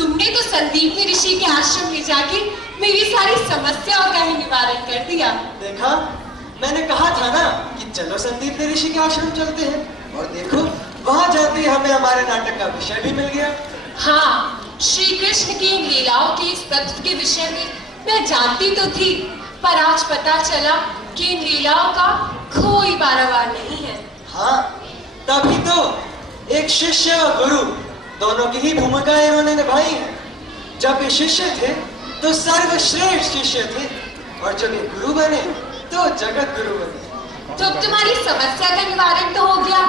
तुमने तो संदीप ऋषि के आश्रम में जाके मेरी सारी समस्याओं का ही निवारण कर दिया। देखा, मैंने कहा था ना कि चलो संदीप ऋषि के आश्रम चलते हैं, और देखो वहां जाते ही हमें हमारे नाटक का विषय भी मिल गया। हाँ, श्री कृष्ण की इन लीलाओं के इस तत्व के विषय में मैं जानती तो थी, पर आज पता चला कि इन लीलाओं का कोई पारावार नहीं है। हाँ, तभी तो एक शिष्य और गुरु दोनों की ही भूमिका इन्होंने निभाई है। जब ये शिष्य थे तो सर्वश्रेष्ठ शिष्य थे, और जब ये गुरु बने तो जगत गुरु बने। तो अब तुम्हारी समस्या का निवारण तो हो गया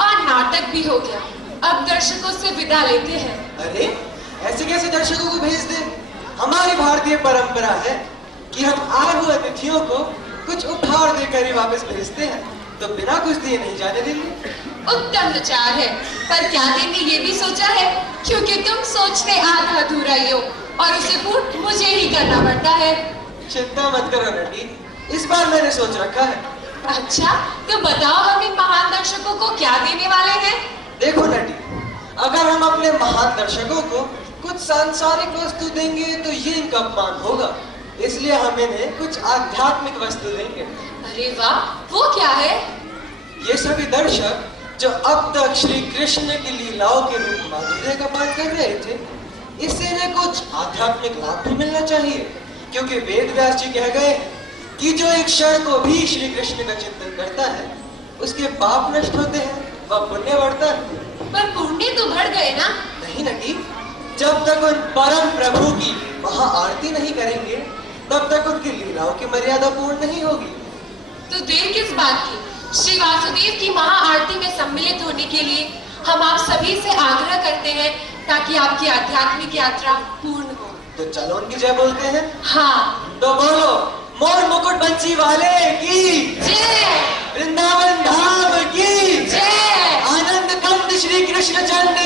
और नाटक भी हो गया। अब दर्शकों से विदा लेते हैं। अरे ऐसे कैसे दर्शकों को भेज दे? हमारी भारतीय परंपरा है कि हम आए हुए अतिथियों को कुछ उपहार देकर ही वापस भेजते हैं, तो बिना कुछ दिए नहीं जाने देंगे। उत्तम विचार है, पर क्या देंगे ये भी सोचा है? क्योंकि तुम सोचते आधा अधूरा ही हो और उसे पूर्ण मुझे ही करना पड़ता है। चिंता मत करो नटी, इस बार मैंने सोच रखा है। अच्छा, तो बताओ हम इन महान दर्शकों को क्या देने वाले हैं? देखो नटी, अगर हम अपने महान दर्शकों को कुछ सांसारिक वस्तु देंगे तो ये इनका अपमान होगा, इसलिए हम इन्हें कुछ आध्यात्मिक वस्तु देंगे। अरे वाह, वो क्या है? ये सभी दर्शक जो अब तक श्री कृष्ण की लीलाओं के रूप माधुर्य का पान कर रहे थे, इससे इन्हें कुछ आध्यात्मिक लाभ भी मिलना चाहिए, क्योंकि वेद व्यास जी कह गए कि जो एक क्षण को भी श्री कृष्ण का चिंतन करता है उसके पाप नष्ट होते हैं, वह पुण्य बढ़ता है। पर पुण्य तो बढ़ गए ना? नहीं नटी, जब तक उन परम प्रभु की महाआरती नहीं करेंगे तब तक उनकी लीलाओं की मर्यादा पूर्ण नहीं होगी। तो देर किस बात की? श्री वासुदेव की महाआरती में सम्मिलित होने के लिए हम आप सभी से आग्रह करते हैं ताकि आपकी आध्यात्मिक यात्रा पूर्ण हो। तो चलो उनकी जय बोलते हैं। हाँ, तो बोलो, मोर मुकुट बंसी वाले की जय, वृंदावन धाम की जय, आनंद कंद श्री कृष्ण चंड